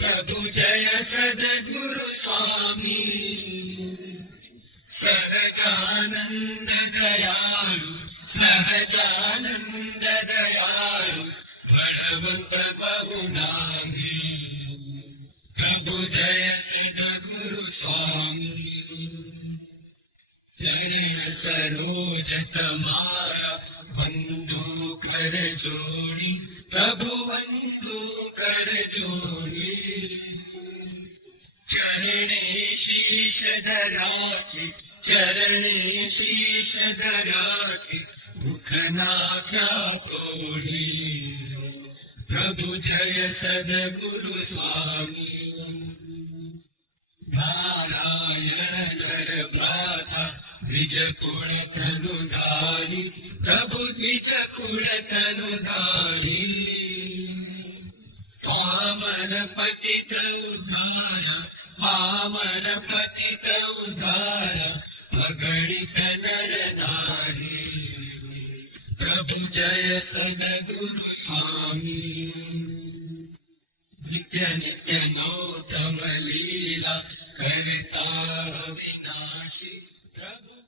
प्रभु जय सद्गुरु स्वामी सहजानंद दयालु सहजानंद दयालु बलवंत बहुनामी प्रभु जय सद्गुरु स्वामी चरण सरोज तमारा बंधु कर जोड़ी प्रभु बंधु कर जोड़ी चरणे शीश धराचे चरणे शीश धराचे मुखना क्या तोड़ी प्रभु जय सद्गुरु स्वामी नारायण भ्राता द्विज कुल तनुधारी प्रभु द्विज कुल तनुधारी पावन पतित उद्धारा पावन पतित उद्धारा अगणित नर नारी प्रभु जय सद्गुरु स्वामी नित्य नित्य नूतम लीला करता अविनाशी प्रभु